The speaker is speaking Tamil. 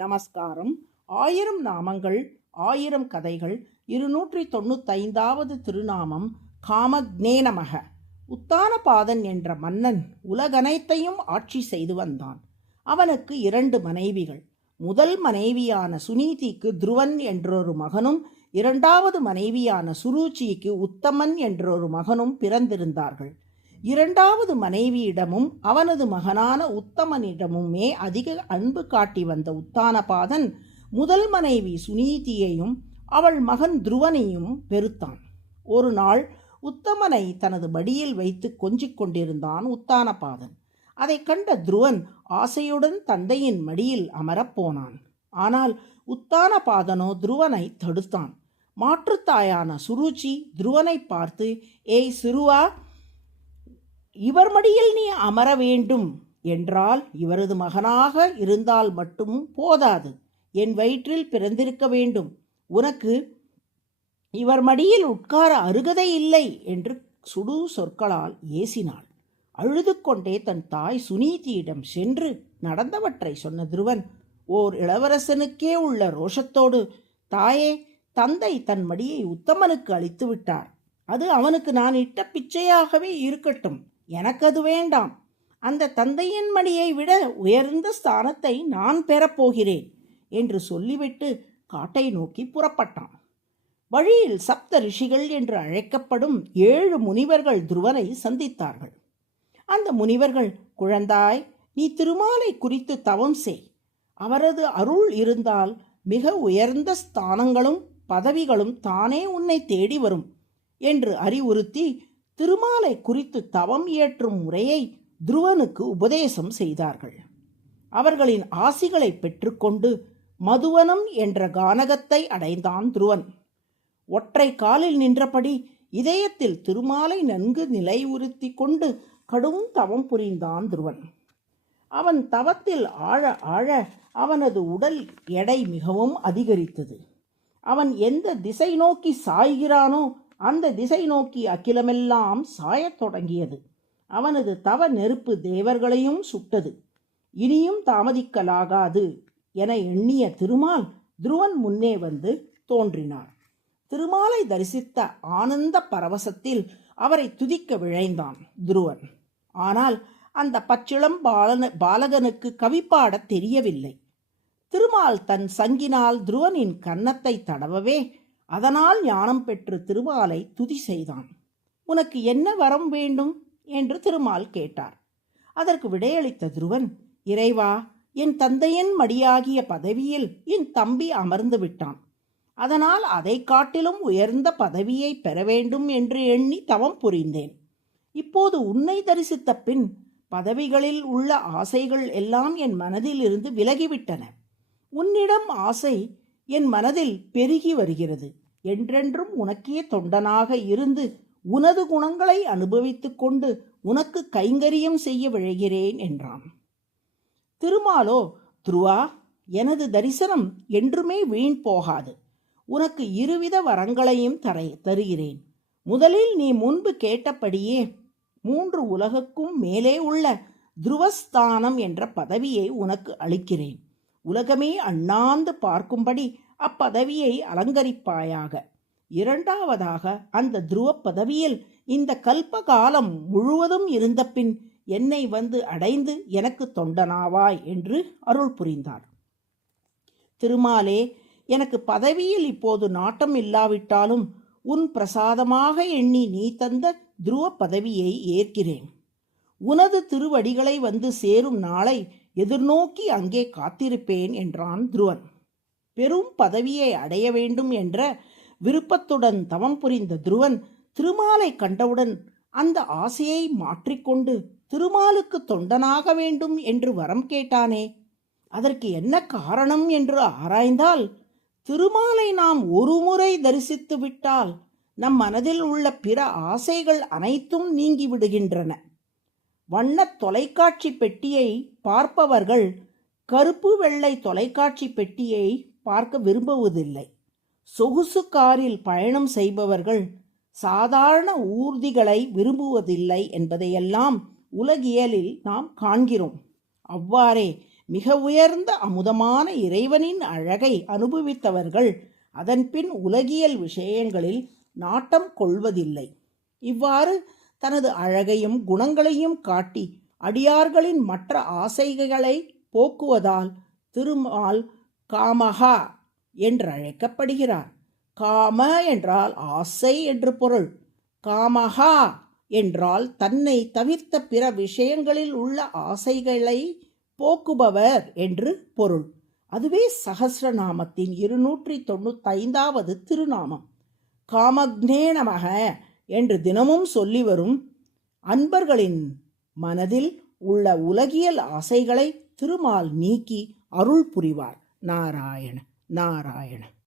நமஸ்காரம். 1000 நாமங்கள் 1000 கதைகள் 295வது திருநாமம் காமக்னே நமக. உத்தானபாதன் என்ற மன்னன் உலகனைத்தையும் ஆட்சி செய்து வந்தான். அவனுக்கு 2 மனைவிகள். முதல் மனைவியான சுனீதிக்கு துருவன் என்றொரு மகனும், இரண்டாவது மனைவியான சுருச்சிக்கு உத்தமன் என்றொரு மகனும் பிறந்திருந்தார்கள். இரண்டாவது மனைவியிடமும் அவனது மகனான உத்தமனிடமுமே அதிக அன்பு காட்டி வந்த உத்தானபாதன் முதல் மனைவி சுனீதியையும் அவள் மகன் துருவனையும் வெறுத்தான். ஒரு நாள் உத்தமனை தனது மடியில் வைத்து கொஞ்சிக் கொண்டிருந்தான் உத்தானபாதன். அதை கண்ட துருவன் ஆசையுடன் தந்தையின் மடியில் அமரப்போனான். ஆனால் உத்தானபாதனோ துருவனை தடுத்தான். மாற்றுத்தாயான சுருச்சி துருவனை பார்த்து, "ஏய் சிறுவா, இவர் மடியில் நீ அமர வேண்டும் என்றால் இவரது மகனாக இருந்தால் மட்டும் போதாது, என் வயிற்றில் பிறந்திருக்க வேண்டும். உனக்கு இவர் மடியில் உட்கார அருகதை இல்லை" என்று சுடு சொற்களால் ஏசினாள். அழுது கொண்டே தன் தாய் சுனீதியிடம் சென்று நடந்தவற்றை சொன்ன துருவன் ஓர் இளவரசனுக்கே உள்ள ரோஷத்தோடு, "தாயே, தந்தை தன் மடியை உத்தமனுக்கு அளித்து விட்டார். அது அவனுக்கு நான் இட்ட பிச்சையாகவே இருக்கட்டும். எனக்கு அது வேண்டாம். அந்த தந்தையின் மடியை விட உயர்ந்த ஸ்தானத்தை நான் பெறப்போகிறேன்" என்று சொல்லிவிட்டு காட்டை நோக்கி புறப்பட்டான். வழியில் சப்த ரிஷிகள் என்று அழைக்கப்படும் 7 முனிவர்கள் துருவனை சந்தித்தார்கள். அந்த முனிவர்கள், "குழந்தாய், நீ திருமாலை குறித்து தவம் செய். அவரது அருள் இருந்தால் மிக உயர்ந்த ஸ்தானங்களும் பதவிகளும் தானே உன்னை தேடி வரும்" என்று அறிவுறுத்தி திருமாலை குறித்து தவம் இயற்றும் முறையை துருவனுக்கு உபதேசம் செய்தார்கள். அவர்களின் ஆசிகளை பெற்றுக்கொண்டு மதுவனம் என்ற கானகத்தை அடைந்தான் துருவன். ஒற்றை காலில் நின்றபடி இதயத்தில் திருமாலை நன்கு நிலையுறுத்தி கொண்டு கடும் தவம் புரிந்தான் துருவன். அவன் தவத்தில் ஆழ ஆழ அவனது உடல் எடை மிகவும் அதிகரித்தது. அவன் எந்த திசை நோக்கி சாய்கிறானோ அந்த திசை நோக்கி அகிலமெல்லாம் சாயத் தொடங்கியது. அவனது தவ நெருப்பு தேவர்களையும் சுட்டது. இனியும் தாமதிக்கலாகாது என எண்ணிய திருமால் துருவன் முன்னே வந்து தோன்றினார். திருமாலை தரிசித்த ஆனந்த பரவசத்தில் அவரை துதிக்க விழைந்தான் துருவன். ஆனால் அந்த பச்சிளம் பாலகனுக்கு கவிப்பாடத் தெரியவில்லை. திருமால் தன் சங்கினால் துருவனின் கன்னத்தை தடவவே அதனால் ஞானம் பெற்று திருமாலை துதி செய்தான். "உனக்கு என்ன வரம் வேண்டும்?" என்று திருமால் கேட்டார். அதற்கு விடையளித்த துருவன், "இறைவா, என் தந்தையின் மடியாகிய பதவியில் என் தம்பி அமர்ந்து விட்டான். அதனால் அதை காட்டிலும் உயர்ந்த பதவியை பெற வேண்டும் என்று எண்ணி தவம் புரிந்தேன். இப்போது உன்னை தரிசித்த பின் பதவிகளில் உள்ள ஆசைகள் எல்லாம் என் மனதில் இருந்து விலகிவிட்டன. உன்னிடம் ஆசை என் மனதில் பெருகி வருகிறது. என்றென்றும் உனக்கே தொண்டனாக இருந்து உனது குணங்களை அனுபவித்து கொண்டு உனக்கு கைங்கரியம் செய்ய விழைகிறேன்" என்றான். திருமாலோ, "துருவா, எனது தரிசனம் என்றுமே வீண் போகாது. உனக்கு 2 வித வரங்களையும் தருகிறேன். முதலில் நீ முன்பு கேட்டபடியே 3 உலகுக்கும் மேலே உள்ள துருவஸ்தானம் என்ற பதவியை உனக்கு அளிக்கிறேன். உலகமே அண்ணாந்து பார்க்கும்படி அப்பதவியை அலங்கரிப்பாயாக. இரண்டாவதாக, அந்த துருவ பதவியில் இந்த கல்ப காலம் முழுவதும் இருந்த பின் என்னை வந்து அடைந்து எனக்கு தொண்டனாவாய்" என்று அருள் புரிந்தார். திருமாலே, எனக்கு பதவியில் இப்போது நாட்டம் இல்லாவிட்டாலும் உன் பிரசாதமாக எண்ணி நீ தந்த துருவ பதவியை ஏற்கிறேன். உனது திருவடிகளை வந்து சேரும் நாளை எதிர்நோக்கி அங்கே காத்திருப்பேன் என்றான் துருவன். பெரும் பதவியை அடைய வேண்டும் என்ற விருப்பத்துடன் தவம் புரிந்த துருவன் திருமாலை கண்டவுடன் அந்த ஆசையை மாற்றிக்கொண்டு திருமாலுக்கு தொண்டனாக வேண்டும் என்று வரம் கேட்டானே, அதற்கு என்ன காரணம் என்று ஆராய்ந்தால், திருமாலை நாம் ஒரு முறை தரிசித்து விட்டால் நம் மனதில் உள்ள பிற ஆசைகள் அனைத்தும் நீங்கிவிடுகின்றன. வண்ண தொலைக்காட்சி பெட்டியை பார்ப்பவர்கள் கருப்பு வெள்ளை தொலைக்காட்சி பெட்டியை பார்க்க விரும்புவதில்லை. சொகுசு காரில் பயணம் செய்பவர்கள் சாதாரண ஊர்திகளை விரும்புவதில்லை என்பதையெல்லாம் உலகியலில் நாம் காண்கிறோம். அவ்வாறே மிக உயர்ந்த அமுதமான இறைவனின் அழகை அனுபவித்தவர்கள் அதன்பின் உலகியல் விஷயங்களில் நாட்டம் கொள்வதில்லை. இவ்வாறு தனது அழகையும் குணங்களையும் காட்டி அடியார்களின் மற்ற ஆசைகளை போக்குவதால் திருமால் காமகா என்றழைக்கப்படுகிறார். காம என்றால் ஆசை என்று பொருள். காமகா என்றால் தன்னை தவிர்த்த பிற விஷயங்களில் உள்ள ஆசைகளை போக்குபவர் என்று பொருள். அதுவே சகஸ்ரநாமத்தின் 295வது திருநாமம். காமக்னே நமக என்று தினமும் சொல்லி வரும் அன்பர்களின் மனதில் உள்ள உலகியல் ஆசைகளை திருமால் நீக்கி அருள் புரிவார். நாராயண நாராயண.